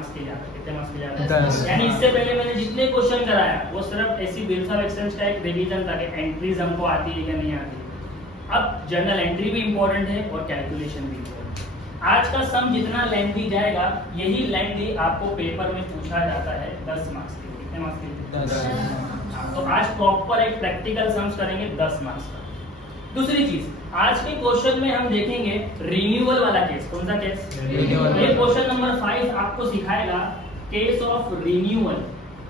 Marks के जाते हैं, कितने मार्क्स के जाते हैं 10। यानी इससे पहले मैंने जितने क्वेश्चन कराया वो सिर्फ ऐसी बिल्स ऑफ एक्सचेंज का एक रिवीजन था कि एंट्रीज हमको आती है या नहीं आती। अब जनरल एंट्री भी इंपॉर्टेंट है और कैलकुलेशन भी इंपॉर्टेंट है। आज का सम जितना लेंथी जाएगा यही लेंथी आपको पेपर में पूछा जाता है 10 मार्क्स के लिए। कितने मार्क्स के लिए? 10। तो आज प्रॉपर एक प्रैक्टिकल सम्स करेंगे 10 मार्क्स का। दूसरी चीज, आज के क्वेश्चन में हम देखेंगे रिन्यूअल वाला केस। कौन सा केस? Renewal। ये क्वेश्चन नंबर 5 आपको सिखाएगा केस ऑफ रिन्यूअल।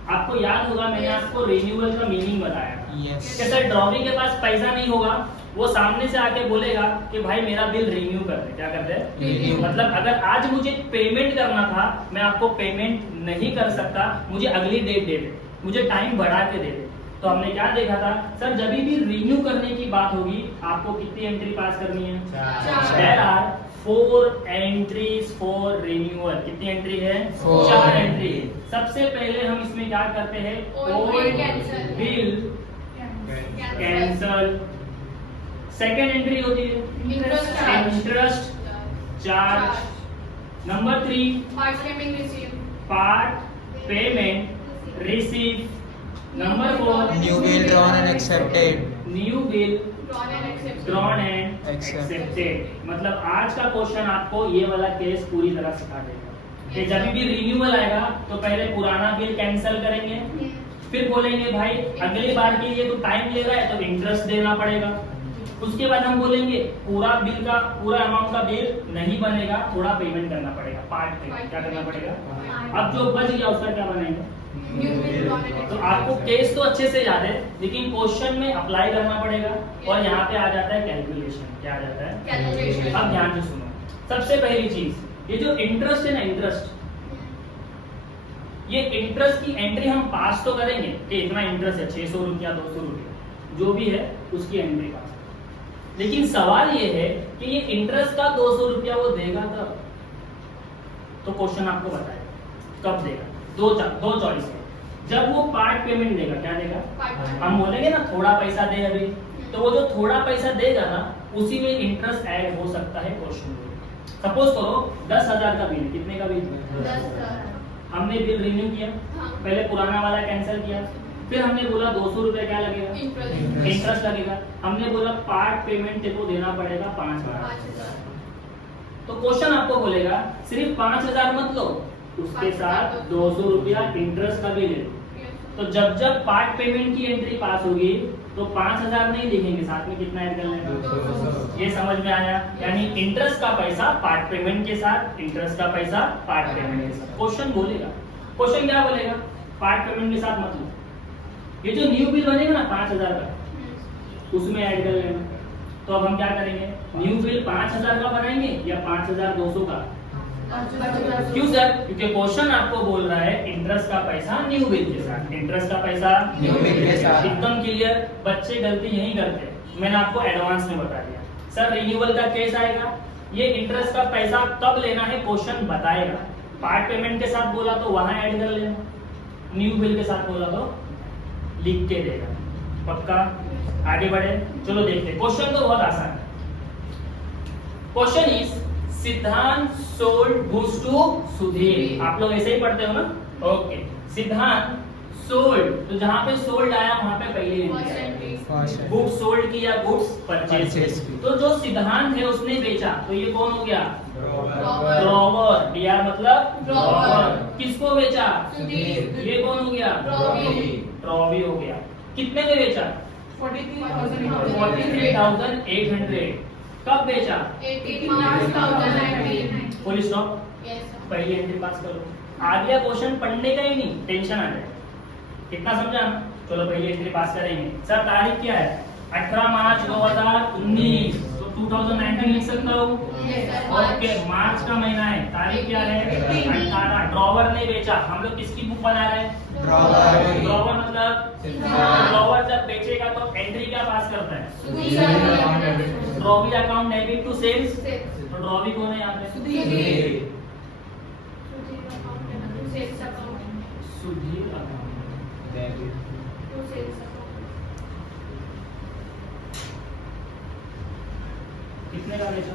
आपको याद होगा मैंने आपको रिन्यूअल का मीनिंग बताया था Yes। कि सर ड्रॉवी के पास पैसा नहीं होगा, वो सामने से आके बोलेगा कि भाई मेरा बिल रिन्यू कर दे। क्या कर दे? Renew। मतलब अगर आज मुझे पेमेंट करना था, मैं आपको पेमेंट नहीं कर सकता, मुझे अगली डेट दे दे, मुझे टाइम बढ़ा के दे दे। तो हमने क्या देखा था सर, जब भी रिन्यू करने की बात होगी आपको कितनी एंट्री पास करनी है? 4। There are 4 entries for renewal। कितनी एंट्री है? 4 4 एंट्री। सबसे पहले हम इसमें क्या करते हैं? Old cancel। Bill cancel. Second entry होती है interest charge. Number 3 part payment receive. Number 4 New bill drawn and accepted। New bill Drawn drawn and Accepted। accepted। मतलब आज का क्वेश्चन आपको ये वाला केस पूरी तरह सिखा देगा कि जब भी रिन्यूअल आएगा तो पहले पुराना बिल कैंसिल करेंगे, फिर बोलेंगे भाई अगली बार के लिए तो टाइम ले रहा है तो इंटरेस्ट देना पड़ेगा। उसके बाद हम बोलेंगे पूरा बिल का पूरा अमाउंट का बिल नहीं बनेगा, थोड़ा पेमेंट करना पड़ेगा, पार्ट पेमेंट। क्या करना पड़ेगा? अब जो बच गया उसका क्या बनाएंगे? तो आपको केस तो अच्छे से याद है लेकिन क्वेश्चन में अप्लाई करना पड़ेगा और यहाँ पे आ जाता है कैलकुलेशन। क्या आ जाता है? अब ध्यान से सुनो। सबसे पहली चीज, ये जो इंटरेस्ट है ना, इंटरेस्ट, ये इंटरेस्ट की एंट्री हम पास तो करेंगे कि इतना इंटरेस्ट है 600 रुपया 200 रुपया जो भी है उसकी एंट्री पास। लेकिन सवाल ये है कि ये इंटरेस्ट का 200 रुपया वो देगा तब। तो क्वेश्चन आपको बताएगा कब देगा। दो चॉइस है। जब वो पार्ट पेमेंट देगा, क्या देगा? हम बोलेंगे ना थोड़ा पैसा दे अभी, तो वो जो थोड़ा पैसा देगा ना उसी में इंटरेस्ट ऐड हो सकता है क्वेश्चन में। सपोज करो 10,000 का बिल, कितने का बिल? हमने बिल रिन्यू किया, पहले पुराना वाला कैंसिल किया, फिर हमने बोला 200 रुपया क्या लगेगा? इंटरेस्ट लगेगा। हमने बोला पार्ट पेमेंट तेको देना पड़ेगा 5,000। तो क्वेश्चन आपको बोलेगा सिर्फ 5,000 मत लो, उसके साथ 200 रुपया इंटरेस्ट का भी ले लो। तो जब जब पार्ट पेमेंट की एंट्री पास होगी तो 5,000 नहीं लिखेंगे, साथ में कितना ऐड कर लेंगे? ये समझ में आया? यानी इंटरेस्ट का पैसा पार्ट पेमेंट के साथ, इंटरेस्ट का पैसा पार्ट पेमेंट के साथ। क्वेश्चन बोलेगा, क्वेश्चन क्या बोलेगा? पार्ट पेमेंट के साथ मत लो, ये जो न्यू बिल बनेगा ना 5,000 का उसमें ऐड कर लेना। तो अब हम क्या करेंगे? न्यू बिल 5,000 का बनाएंगे या 5,200 का? क्यों सर? क्योंकि क्वेश्चन आपको बोल रहा है इंटरेस्ट का पैसा न्यू बिल के साथ, इंटरेस्ट का पैसा न्यू बिल के साथ। एकदम क्लियर। बच्चे गलती यही करते हैं, मैंने आपको एडवांस में बता दिया। सर रिन्यूअल का केस आएगा, ये इंटरेस्ट का पैसा कब लेना है क्वेश्चन बताएगा। पार्ट पेमेंट के साथ बोला तो वहां ऐड कर लेना, न्यू बिल के साथ बोला तो लिख के देगा। पक्का? आगे बढ़े, चलो देखते। क्वेश्चन तो बहुत आसान है। क्वेश्चन इज सिद्धांत सोल्ड गुड्स टू सुधीर। आप लोग ऐसे ही पढ़ते हो ना? ओके। सिद्धांत सोल्ड, तो जहां पे सोल्ड आया वहां पे पहली एंट्री गुड्स सोल्ड की या गुड्स परचेज की। तो जो सिद्धांत है उसने बेचा, तो ये कौन हो गया? ड्रॉवर। डीआर मतलब ड्रॉवर। किसको बेचा? ये कौन हो गया? ड्रॉवी हो गया। कितने में बेचा? 43,800। कब बेचा? 18,000। Full stop. पहली एंट्री पास करो। आ गया क्वेश्चन, पढ़ने का ही नहीं, टेंशन आ जाए। कितना समझा? चलो पहली एंट्री पास करेंगे। सर तारीख क्या है? 18 मार्च 2019। तो 2019 लिख सकता हूँ? ओके, मार्च का महीना है। तारीख क्या है? 18। ड्रॉवर ने बेचा। हम लोग किसकी बुक बना रहे हैं? ड्रॉवर मतलब ड्रॉवर जब बेचेगा तो एंट्री क्या पास करता है? Drawee account debit to sales. तो ड्रॉवी कौन है यहाँ पे? सुधीर अकाउंट। कितने का बेचा?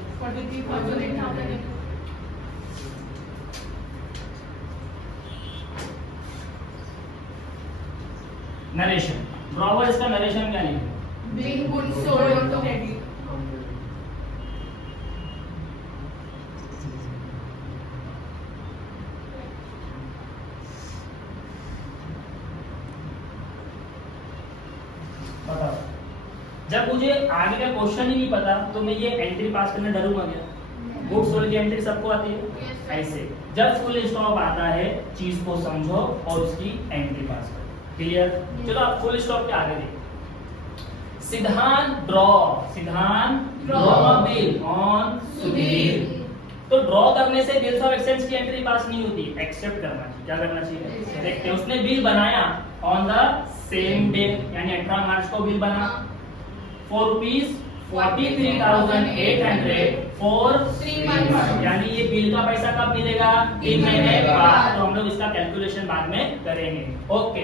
नरेशन, ड्रॉवर इसका नरेशन क्या लिखेंगे? Being good sold on credit. बताओ, जब मुझे आगे का क्वेश्चन ही नहीं पता तो मैं ये एंट्री पास करने डरूंगा क्या? गुड सोल्ड की एंट्री सबको आती है। Yes. ऐसे जब फुल स्टॉप आता है चीज को समझो और उसकी एंट्री पास करो। क्लियर? चलो आप फुल स्टॉप के आगे देखो। सिद्धांत ड्रॉ बिल ऑन सुधीर। तो ड्रॉ करने से बिल्स ऑफ एक्सचेंज की एंट्री पास नहीं होती, एक्सेप्ट करना चाहिए। क्या करना चाहिए? देखते हैं, उसने बिल बनाया ऑन द सेम डे, यानी 18 मार्च को बिल बना फॉर रुपीज 43,800 फॉर 3 months. यानी ये बिल का पैसा कब मिलेगा? 3 महीने बाद। तो हम लोग इसका कैलकुलेशन बाद में करेंगे। Okay,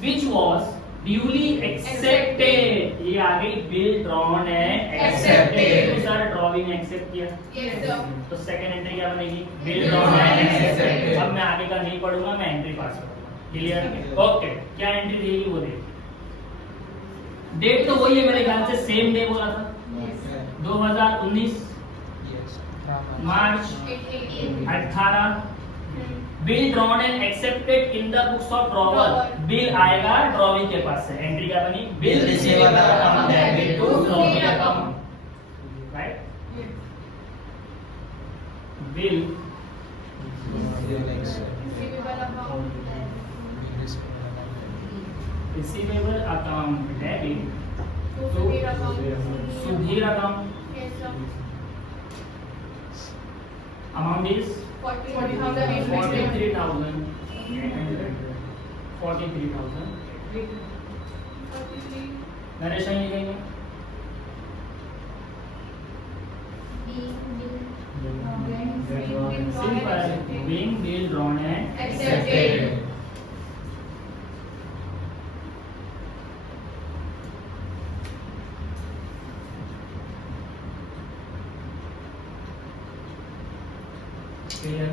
which was duly accepted. ये आ गई बिल ड्रॉन है एक्सेप्टेड। तो सर ड्रॉइंग एक्सेप्ट किया, Yes, sir. तो सेकंड एंट्री क्या बनेगी? बिल ड्रॉन है एक्सेप्टेड। अब मैं आगे का नहीं पढ़ूंगा, मैं एंट्री पास करूंगा। क्लियर? ओके, क्या एंट्री देगी वो देखिए। डेट तो वही है मेरे ख्याल से, सेम डे बोला था, 2019 March 18। Bill drawn and accepted in the books of drawer. Bill आएगा ड्रॉविंग के पास से। एंट्री क्या बनी? Bill receivable account debit to drawing account. Right? Bill Receivable amount. Receivable account debit To Sudhir account. Sudhir account. Yes, sir. Amount is 40,800. 43,800। 43,000। 43. Narration लिखेंगे। Simple, being bill drawn and Accepted. क्लियर?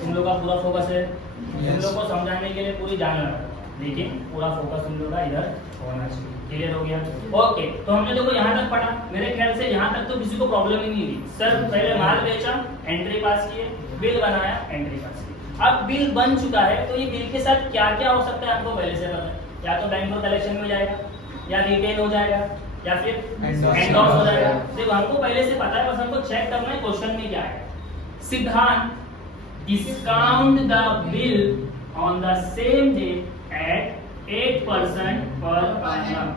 तुम लोग का पूरा फोकस है, तुम लोग को समझाने के लिए पूरी जान लगा, लेकिन पूरा फोकस तुम लोग का इधर होना चाहिए। क्लियर हो गया? ओके, तो हमने देखो यहाँ तक पढ़ा। मेरे ख्याल से यहाँ तक तो किसी को प्रॉब्लम ही नहीं हुई। सर पहले माल बेचा, एंट्री पास किए, बिल बनाया, एंट्री पास की। अब बिल बन चुका है तो ये बिल के साथ क्या क्या हो सकता है हमको पहले से पता है। या तो बैंक में कलेक्शन में जाएगा, या रिटेन हो जाएगा, या फिर एंडोर्स हो जाएगा। देखो हमको पहले से पता है, बस हमको चेक करना है क्वेश्चन में क्या है। सिद्धांत discount the bill on the same day at 8% पर annum।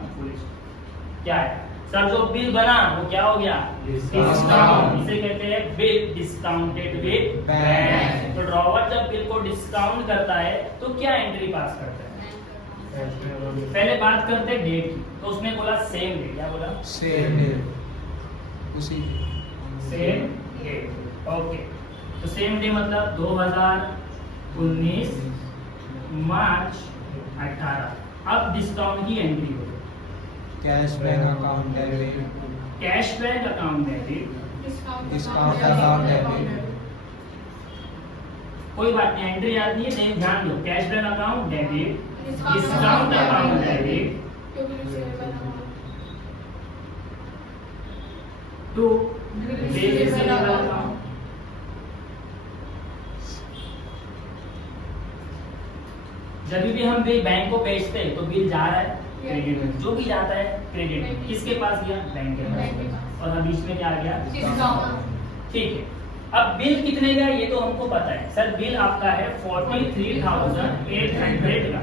क्या है सर? जो बिल बना वो क्या हो गया? डिस्काउंट। इसे कहते हैं बिल डिस्काउंटेड विद बैंक। तो ड्रॉवर जब बिल को डिस्काउंट करता है तो क्या एंट्री पास करता है? पहले बात करते हैं डेट की। तो उसने बोला सेम डे। क्या बोला? सेम डे, उसी सेम डे। ओके, तो सेम डे मतलब 2019 मार्च 18। अब डिस्काउंट की एंट्री हो, cash bank account debit, cash bank account debit. Discount account debit, कोई बात नहीं, एंट्री याद नहीं है, नहीं ध्यान दो। Cash bank account debit, discount account debit To be receivable amount. To bill receivable account. जब भी हम बिल बैंक को भेजते हैं तो बिल जा रहा है क्रेडिट में, जो भी जाता है क्रेडिट किसके पास गया? बैंक के बैंक के पास। पास। और अब इसमें क्या आ गया? Discount. ठीक है, अब बिल कितने का ये तो हमको पता है। सर बिल आपका है 43,800 का।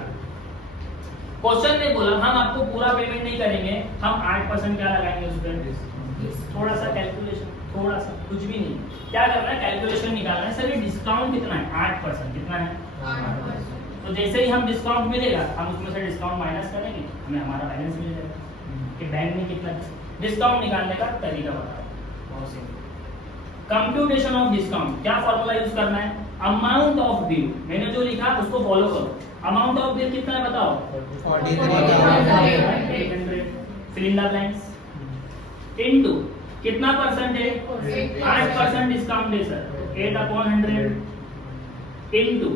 क्वेश्चन ने बोला हम आपको पूरा पेमेंट नहीं करेंगे, हम 8% क्या लगाएंगे उस पर? थोड़ा सा कैलकुलेशन, थोड़ा सा, कुछ भी नहीं। क्या करना है? कैलकुलेशन निकालना है। सर ये डिस्काउंट कितना है? 8%। कितना है? 8%. तो जैसे ही हम डिस्काउंट मिलेगा हम उसमें से डिस्काउंट माइनस करेंगे, हमें हमारा बैलेंस मिल जाएगा कि बैंक में कितना डिस्काउंट निकालने का तरीका बताओ। बहुत सिंपल, कंप्यूटेशन ऑफ डिस्काउंट। क्या फॉर्मूला यूज करना है? Amount of bill. मैंने जो लिखा उसको फॉलो करो। अमाउंट ऑफ बिल कितना है बताओ? 43,800, fill in the blanks. Into कितना परसेंट है? 8% डिस्काउंट है सर, 8/100 इनटू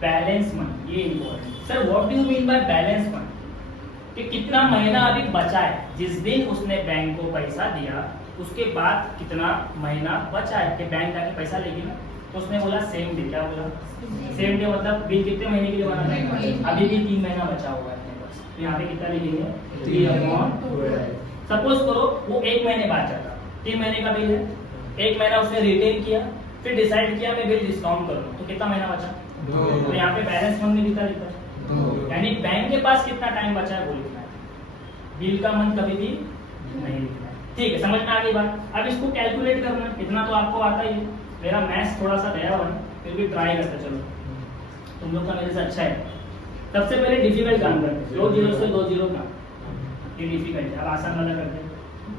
बैलेंस मनी। ये important. Sir what do you mean by balance money? कि कितना महीना अभी बचा है, जिस दिन उसने बैंक को पैसा दिया उसके बाद कितना महीना बचा है कि बैंक जाके पैसा लेगी ना, तो उसने बोला सेम डे। क्या बोला? सेम डे मतलब बिल कितने महीने के लिए बनाना है? अभी भी 3 महीना बचा हुआ है अपने पास, तो यहाँ पे कितना लिखेंगे? 3/12। सपोज करो वो 1 महीने बाद जाता, 3 महीने का बिल है, 1 महीना उसने रिटेन किया, फिर डिसाइड किया मैं बिल डिस्काउंट कर दूं, तो कितना महीना बचा? तो यहाँ पे बैलेंस मंथ में कितना लिखा है? यानी बैंक के पास कितना टाइम बचा है वो लिखना है, बिल का मंथ कभी भी नहीं लिखना है। ठीक है, समझ में आ गई बात? अब इसको कैलकुलेट करना है, इतना तो आपको आता ही है। मेरा मैथ्स थोड़ा सा गया हुआ है, फिर भी ट्राई करते चलो, तुम लोग का मेरे से अच्छा है। सबसे पहले डिफिकल्ट काम करते हैं, 2 0 से 2 0 का ये डिफिकल्ट है, अब आसान वाला करते हैं।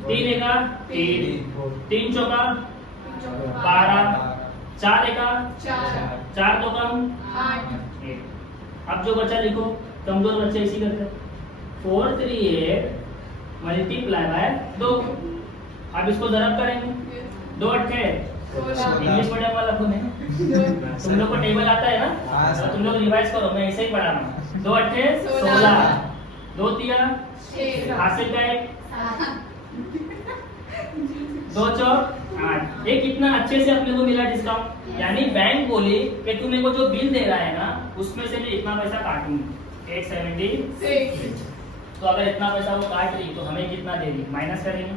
3 एका 3, 3 चौका 12, 4 एका 4 दो कम 8। 1। अब जो बचा लिखो, कमजोर बच्चे इसी करते हैं। 4 3 8 मल्टीप्लाई बाय 2। अब इसको ज़रब करेंगे, 2 8 इंग्लिश मीडियम वाला कौन है? तुम लोग को टेबल आता है ना, हाँ, तो सर। तुम लोग रिवाइज करो, मैं ऐसे ही पढ़ा रहा हूँ। 2 8 16, 2 3 हासिल का 1, 2 चौक 8। ये कितना अच्छे से अपने को मिला डिस्काउंट, यानी बैंक बोली कि तू मेरे को जो बिल दे रहा है ना उसमें से मैं इतना पैसा काटूंगी, 176। तो अगर इतना पैसा वो काट रही तो हमें कितना देगी? माइनस करेंगे,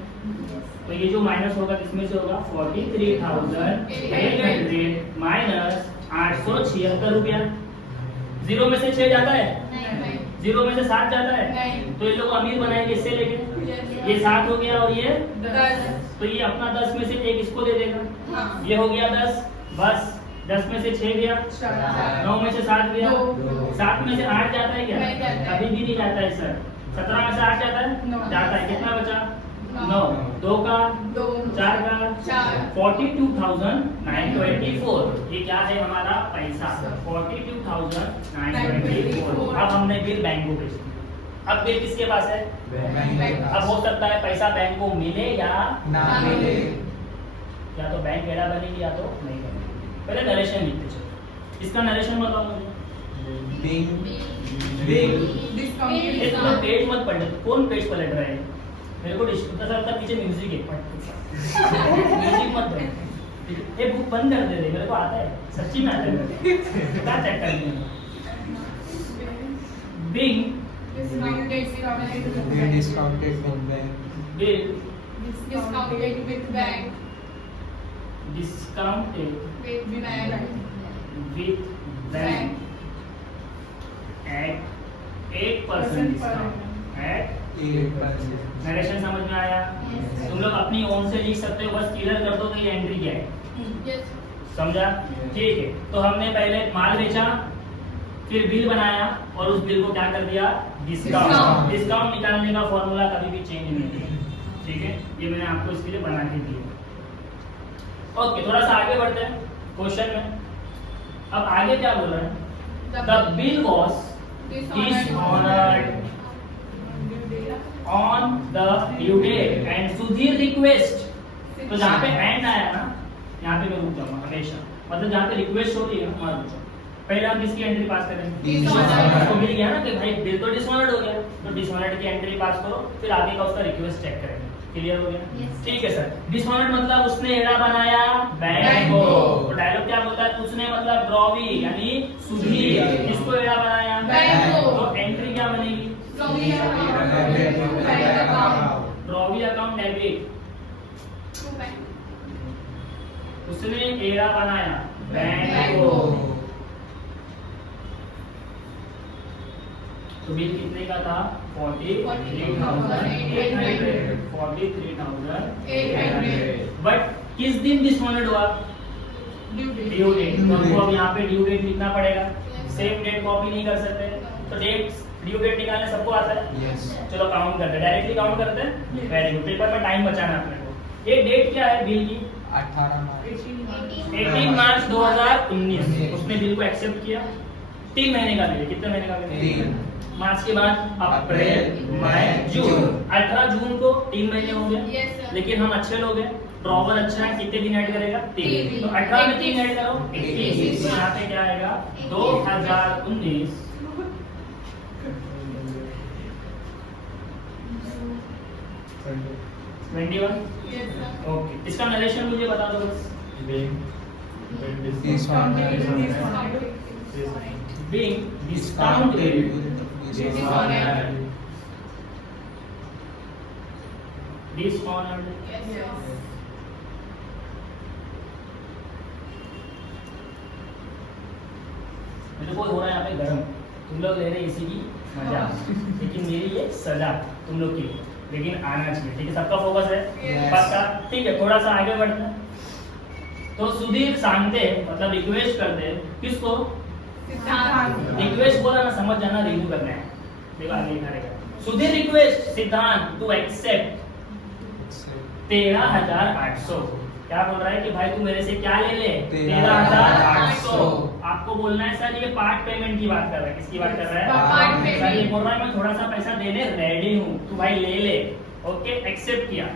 तो ये जो माइनस होगा किसमें से होगा? 43,800 माइनस 876 रुपया। 0 में से 6 जाता है, 0 में से 7 जाता है, नहीं। तो ये लोग अमीर बनाएंगे इससे लेके। ये 7 हो गया और ये 10, तो ये अपना 10 में से 1 इसको दे देगा, ये हो गया 10, बस 10 में से 6 गया, 9 में से 7 गया, दो। 7 में से 8 जाता है क्या? नहीं जाता है। कभी भी नहीं जाता है सर। 17 में से 8 जाता है? नौ। जाता है, कितना बचा? 9। 9, 2 का 2, 4 का 4। 42,924। ये क्या है हमारा? पैसा। 42,924। अब हमने बिल बैंक को भेज दिया। अब बिल किसके पास है? अब हो सकता है पैसा बैंक को मिले या ना मिले। या तो बैंक एड़ा बनेगी या तो नहीं बनेगी। पहले नरेशन लिखते चलो, इसका नरेशन बताओ मुझे। एक तो पेज मत पलट, कौन पेज पलट रहा है? मेरे को डिस्टर्ब लगता है, पीछे म्यूजिक है, म्यूजिक मत पढ़। ये बुक बंद कर दे रहे, मेरे को आता है, सच्ची में आता है। क्या चेक करनी है? Being Discounted with bank. Bill Discounted with bank. Discounted With bank. With bank at 8% discount at. 8%. Narration समझ में आया? Yes. तुम लोग अपनी ओन से लिख सकते हो, बस क्लियर कर दो कि ये एंट्री क्या है। Yes. समझा? ठीक है, तो हमने पहले माल बेचा, फिर बिल बनाया और उस बिल को क्या कर दिया? डिस्काउंट। Discount. डिस्काउंट निकालने का फॉर्मूला कभी भी चेंज नहीं है, ठीक है? ये मैंने आपको इसके लिए बना के दिया। ओके, थोड़ा सा आगे बढ़ते हैं क्वेश्चन में। अब आगे क्या बोल रहे हैं? The bill was dishonored on the due date and Sudhir request। तो जहाँ पे एंड आया ना, यहाँ पे मैं रुक जाऊंगा हमेशा, मतलब जहाँ पे रिक्वेस्ट होती है ना वहाँ रुक जाऊँ। पहले हम किसकी एंट्री पास करेंगे? Dishonored। उसको मिल गया ना कि भाई बिल तो डिसऑनर्ड हो गया, तो डिसऑनर्ड की एंट्री पास करो, फिर आगे का उसका रिक्वेस्ट चेक करेंगे। क्लियर हो गया? Yes। ठीक है सर। डिसऑनर्ड मतलब उसने एड़ा बनाया बैंक बैंक को। को। तो डायलॉग क्या बोलता है? उसने मतलब रॉवी यानी सुधीर, सुधीर। किसको एड़ा बनाया? बैंक को। तो एंट्री क्या बनेगी? Rowing account. Bank account. Drawee account debit. To bank. उसने एड़ा बनाया बैंक बैंक को। को। तो बिल कितने का था? 43,800। 43,800। बट किस दिन डिसऑनर्ड हुआ? Due date. Due date. तो हमको अब यहाँ पे ड्यू डेट लिखना पड़ेगा। Yes। सेम डेट कॉपी नहीं कर सकते, तो डेट ड्यू डेट निकालने सबको आता है। Yes. चलो काउंट करते हैं, डायरेक्टली काउंट करते हैं। Yes। वेरी गुड, पेपर में टाइम बचाना अपने को। ये डेट क्या है बिल की? 18 मार्च. 18 मार्च 2019 उसने बिल को एक्सेप्ट किया। 3 महीने का बिल है। कितने महीने का बिल है? 3. मार्च के बाद अप्रैल, मई, जून। 18 जून को 3 महीने हो गए। Yes, sir. लेकिन हम अच्छे लोग हैं, ड्रॉवर अच्छा है, कितने दिन ऐड करेगा? 3। तीन। तो 18 में 3 ऐड करो 21। 21। तो यहाँ पे क्या आएगा? 2019 21। Yes, sir. ओके, इसका नरेशन मुझे बता दो बस। Discounted. Being discounted dishonored Yes, sir. मेरे को हो रहा है यहाँ पे गरम, तुम लोग ले रहे हैं इसी की मजा, लेकिन मेरी ये सजा तुम लोग की, लेकिन आना चाहिए, ठीक है, सबका फोकस है Yes. पक्का, ठीक है, थोड़ा सा आगे बढ़ते हैं। तो सुधीर सांगते मतलब रिक्वेस्ट करते किसको, सिद्धांत। रिक्वेस्ट बोला ना, समझ जाना, रिव्यू करना है, देखो आगे लिखा रहेगा। सुधीर रिक्वेस्ट सिद्धांत टू एक्सेप्ट 13,800। क्या बोल रहा है कि भाई तू मेरे से क्या ले ले, 13,800। आपको बोलना है सर ये पार्ट पेमेंट की बात कर रहा है, किसकी बात कर रहा पार्ट है, पेमेंट। सर ये बोल रहा है मैं थोड़ा सा पैसा देने रेडी हूँ, तू भाई ले ले। ओके, एक्सेप्ट किया,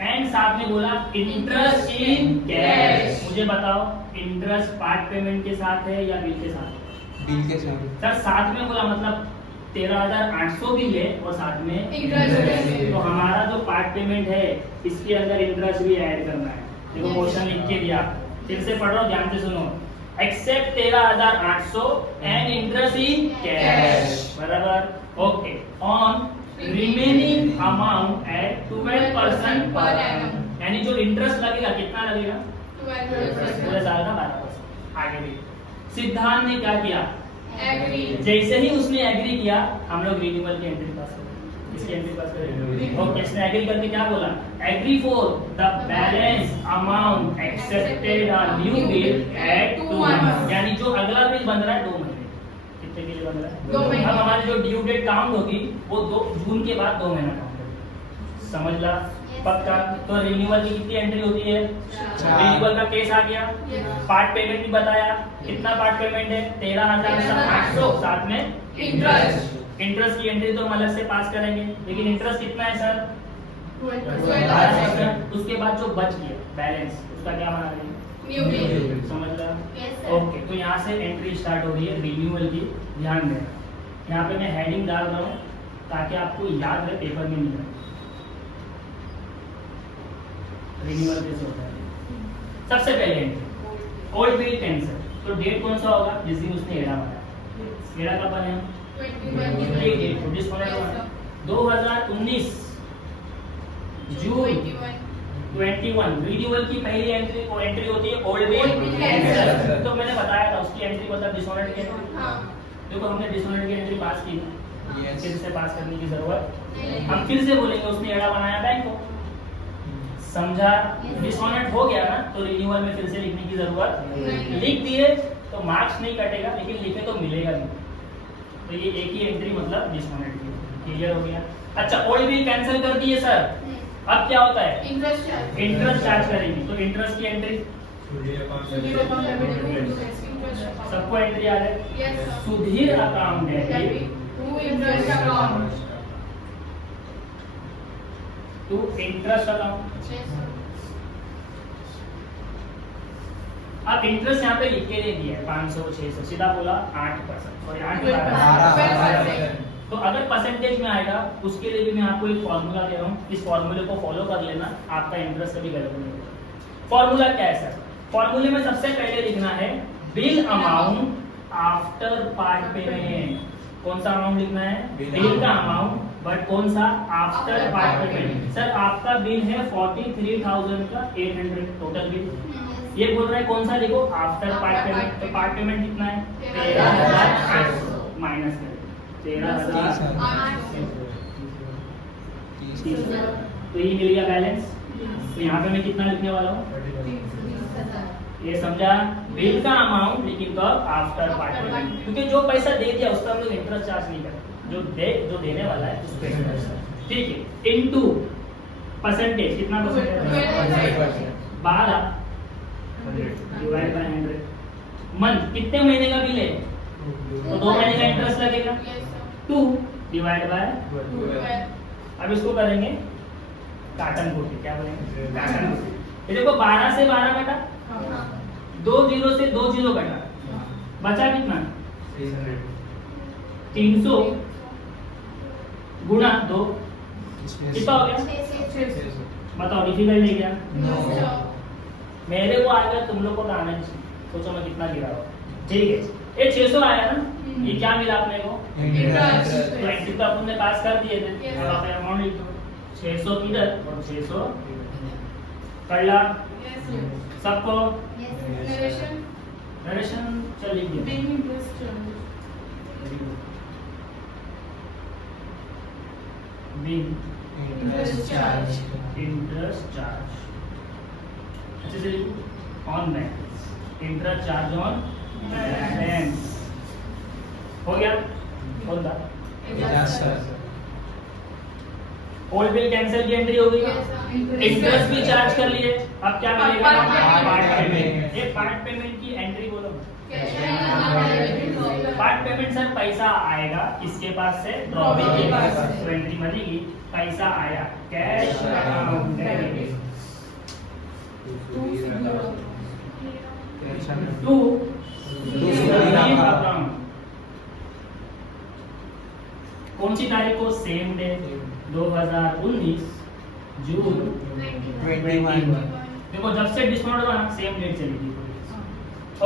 एंड साथ में बोला इंटरेस्ट इन कैश। मुझे बताओ इंटरेस्ट पार्ट पेमेंट के साथ है या बिल के साथ है? बिल के साथ। सर साथ में बोला मतलब 13,800 भी ले और साथ में इंटरेस्ट। तो हमारा जो पार्ट पेमेंट है इसके अंदर इंटरेस्ट भी ऐड करना है। देखो क्वेश्चन लिख के दिया, फिर से पढ़ रहा हूँ, ध्यान से सुनो। Accept 13,800 and interest in cash, बराबर, okay, on remaining amount at 12% per annum. यानी जो इंटरेस्ट लगेगा कितना लगेगा, पूरे साल का 12%। आगे भी सिद्धांत ने क्या किया, एग्री। जैसे ही उसने एग्री किया हम लोग रिन्यूअल की एंट्री पास करेंगे, इसकी एंट्री पास करेंगे। ओके, इसने एग्री करके क्या बोला, agree for the balance amount accepted a new bill at 2 months. यानी जो अगला बिल बन रहा है 2 महीने, कितने के लिए बन रहा है, 2 महीने। अब हमारी जो ड्यू डेट काउंट होगी वो 2 जून के बाद 2 महीना काउंट होगी, समझ ला, पक्का। तो रिन्यूअल की कितनी एंट्री होती है, रिन्यूअल का केस आ गया, पार्ट पेमेंट भी बताया, कितना पार्ट पेमेंट है 13,800, साथ में इंटरेस्ट। इंटरेस्ट की एंट्री तो हम अलग से पास करेंगे, लेकिन इंटरेस्ट कितना है सर, 12%। उसके बाद जो बच गया बैलेंस उसका क्या बना रहे हैं, न्यू बिल। समझ ला। Yes, sir. ओके, तो यहाँ से एंट्री स्टार्ट हो रही है रिन्यूअल की, ध्यान देना। यहाँ पे मैं हेडिंग डाल रहा हूँ ताकि आपको याद रहे, पेपर में नहीं रहे। रिन्यूअल कैसे होता है, सबसे पहले एंट्री ओल्ड बिल कैंसिल, तो डेट कौन सा होगा, जिस दिन उसने एड़ा बनाया। एड़ा कब बनाया, 2019 जून 21। रिन्यूअल की पहली एंट्री होती है old Old bill bill cancel. cancel। तो मैंने बताया था उसकी एंट्री मतलब डिसऑनर्ड की एंट्री। हाँ। देखो हमने डिसऑनर्ड की एंट्री पास की, Yes. फिर से पास करने की जरूरत, हम फिर से बोलेंगे उसने एड़ा बनाया बैंक को, समझा। डिसऑनर्ड हो गया ना तो रिन्यूअल में फिर से लिखने की जरूरत नहीं। लिख दिए तो मार्क्स नहीं कटेगा, लेकिन लिखे तो मिलेगा नहीं। तो ये एक ही एंट्री मतलब डिसऑनर्ड की, क्लियर हो गया। अच्छा, ओल्ड बिल कैंसिल कर दिए सर, अब क्या होता है, इंटरेस्ट। इंटरेस्ट चार्ज करेंगे, तो इंटरेस्ट की एंट्री सबको एंट्री आ जाए। Sudhir account debit to interest account. अब इंटरेस्ट यहाँ पे लिख के दे दिया है 500 600, सीधा बोला 8%, और 8 तो अगर परसेंटेज में आएगा उसके लिए भी मैं आपको एक फॉर्मूला दे रहा हूँ, इस फॉर्मूले को फॉलो कर लेना, आपका इंटरेस्ट कभी गलत नहीं होगा। फॉर्मूला क्या है सर, फॉर्मूले में सबसे पहले लिखना है bill amount after part payment. कौन सा अमाउंट लिखना है, बिल का अमाउंट, बट कौन सा, आफ्टर पार्ट पेमेंट। सर आपका बिल है 43,000 का 800 टोटल बिल, ये बोल रहा है कौन सा लिखो, आफ्टर पार्ट पेमेंट। तो पार्ट पेमेंट कितना है 13,800 माइनस करें 13,000, तो ये मिल गया बैलेंस। तो यहाँ पे मैं कितना लिखने वाला हूँ, ये समझा, बिल का अमाउंट, लेकिन कब, आफ्टर पार्ट पेमेंट, क्योंकि जो पैसा दे दिया उसका हम लोग इंटरेस्ट चार्ज नहीं करते, जो देने वाला है उस पे इंटरेस्ट, ठीक है। इनटू परसेंटेज, कितना परसेंटेज, 12 डिवाइड बाय 100। मंथ कितने महीने का बिल है, तो 2 महीने का इंटरेस्ट लगेगा, 2 डिवाइड बाय, अब इसको करेंगे काटन कोटी, क्या बोलेंगे, काटन कोटी। ये देखो 12 से 12 कटा, 2 जीरो से 2 जीरो कटा, बचा कितना 300 गुणा 2, कितना हो गया? बताओ, डिफिकल्ट नहीं क्या? मेरे को आ गया, तुम लोग को तो आना चाहिए। सोचो मैं कितना गिरा हुआ। ठीक है, ये 600 आया ना, ये क्या मिला अपने को? इंटरेस्ट। तो एंट्री तो अपन ने पास कर दिए थे। Yes. अब आप अमाउंट लिख दो, 600 किधर और 600 कर ला सबको। नरेशन चल लिख दिया। Bill Interest charge. Interest charge अच्छे से लिखो, on balance interest charge on balance. हो गया? होता ओल्ड बिल कैंसिल की एंट्री हो गई, इंटरेस्ट भी चार्ज कर लिए। अब क्या मिलेगा? Part payment. ये पार्ट पेमेंट की एंट्री बोलो। पार्ट पेमेंट सर पैसा आएगा किसके पास से? ड्रॉबिंग के पास से। तो एंट्री बनेगी पैसा आया, cash account debit to account. कौन सी तारीख को? Same day 2019 June 21। देखो जब से डिस्काउंट हुआ ना सेम डेट चलेगी।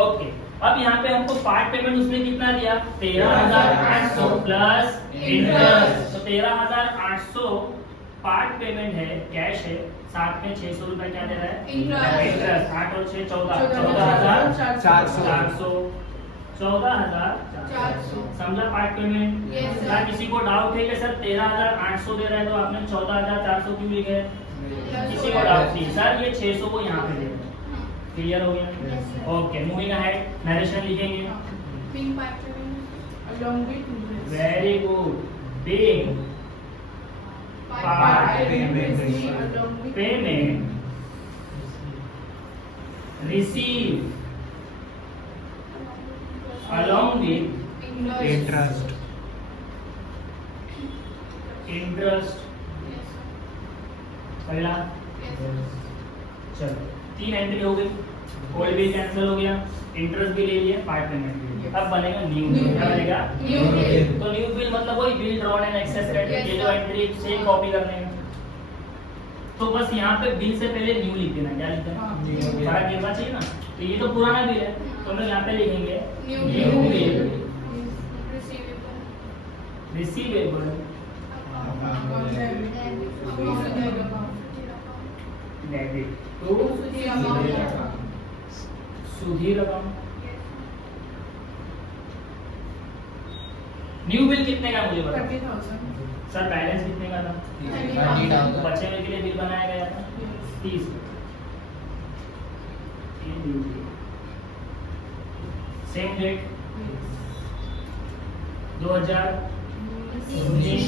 ओके, अब यहाँ पे हमको पार्ट पेमेंट उसने कितना दिया? 13,800 प्लस इंटरेस्ट। तो 13,800 पार्ट पेमेंट है, कैश है, साथ में 600 रुपए क्या दे रहा है? इंटरेस्ट। 8 और 6 14, 14,400। 14,400 समझा पार्ट पेमेंट? Yes, sir. क्या किसी को डाउट है कि सर 13,800 दे रहा है तो आपने 14,400 क्यों लिखे? किसी को डाउट नहीं सर, ये 600 को यहाँ पे दे रहा है। क्लियर हो गया? ओके, मूविंग अहेड, नरेशन लिखेंगे। Very good. Big part payment receive along with interest interest। अगला चलो, 3 एंट्री हो गई, ओल्ड बिल कैंसिल हो गया, इंटरेस्ट भी ले लिया, पार्ट पेमेंट भी लिया। अब बनेगा न्यू बिल। क्या बनेगा? New bill. तो न्यू बिल मतलब वही bill drawn and excess credit, Yes, ये जो sir. एंट्री से कॉपी करने हैं। तो बस यहाँ पे बिल से पहले न्यू लिख देना। क्या लिखना है? फर्क गिरना चाहिए ना। तो ये तो पुराना बिल है, तो हम लोग यहाँ पे लिखेंगे new bill receivable debit to Sudhir account. New bill कितने का मुझे बताओ? सर बैलेंस कितने का था? 30,000 बचे हुए के लिए बिल बनाया गया था 30। Same date 2019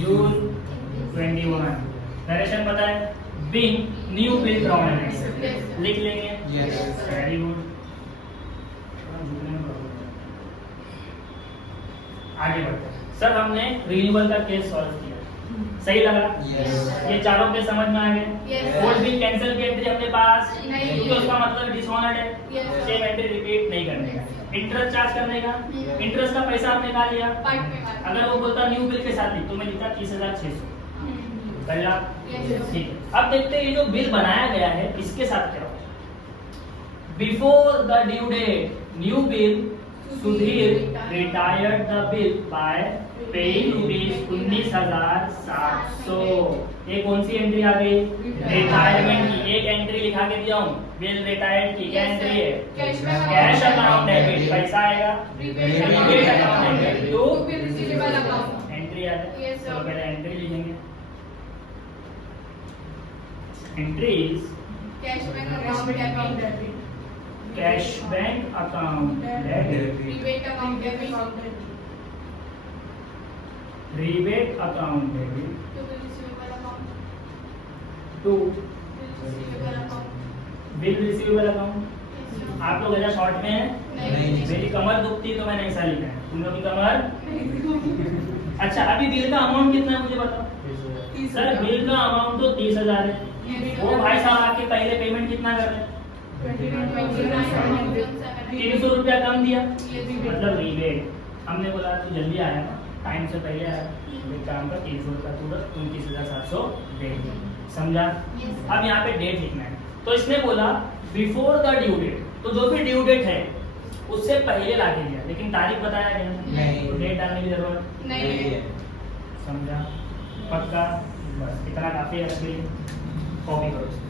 June 21। नरेशन बताए बिल न्यू बिल ड्रॉन लिख लेंगे। Yes. Very good. आगे बढ़ते हैं। सर हमने रिन्यूअल का केस सॉल्व किया, सही लगा? Yes. ये चारों के समझ में आ गए? Yes. ओल्ड बिल कैंसिल की एंट्री अपने पास नहीं। क्योंकि उसका मतलब डिसऑनर्ड है, Yes. सेम एंट्री रिपीट नहीं करने का। इंटरेस्ट चार्ज करने का, Yes. इंटरेस्ट का पैसा आपने निकाल लिया। अगर वो बोलता न्यू बिल के साथ लिख तो मैं लिखता 30,600 कर ला। ठीक है, अब देखते हैं ये जो बिल बनाया गया है इसके साथ क्या होगा। Before the due date new bill Sudhir retired the bill by paying rupees 19,700। ये कौन सी एंट्री आ गई? रिटायरमेंट की। एक एंट्री लिखा के दिया हूँ, बिल रिटायर्ड की। क्या एंट्री है? कैश अकाउंट डेबिट, पैसा आएगा prepaid account debit to entry आ जाए। Yes, sir. चलो पहले एंट्री लिखेंगे। Entries cash bank account debit, rebate account debit to bill receivable account. आप लोग ऐसा शॉर्ट में है? नहीं। मेरी कमर दुखती है तो मैंने ऐसा लिखा है, तुम लोग की कमर। अच्छा, अभी बिल का अमाउंट कितना है मुझे बताओ। सर बिल का अमाउंट तो 30,000 है। वो भाई साहब आपके पहले पेमेंट कितना कर रहे हैं? 300 रुपया कम दिया, मतलब रीबेट। हमने बोला तू जल्दी आया ना, टाइम से पहले आया, एक काम का 300 रुपया तुरंत 29,700 दे दिया। समझा? अब यहाँ पे डेट लिखना है, तो इसने बोला बिफोर द ड्यू डेट, तो जो भी ड्यू डेट है उससे पहले ला के दिया, लेकिन तारीख बताया गया नहीं। तो डेट डालने की जरूरत नहीं है। समझा? पक्का? बस इतना काफी है, कॉपी करो इसको।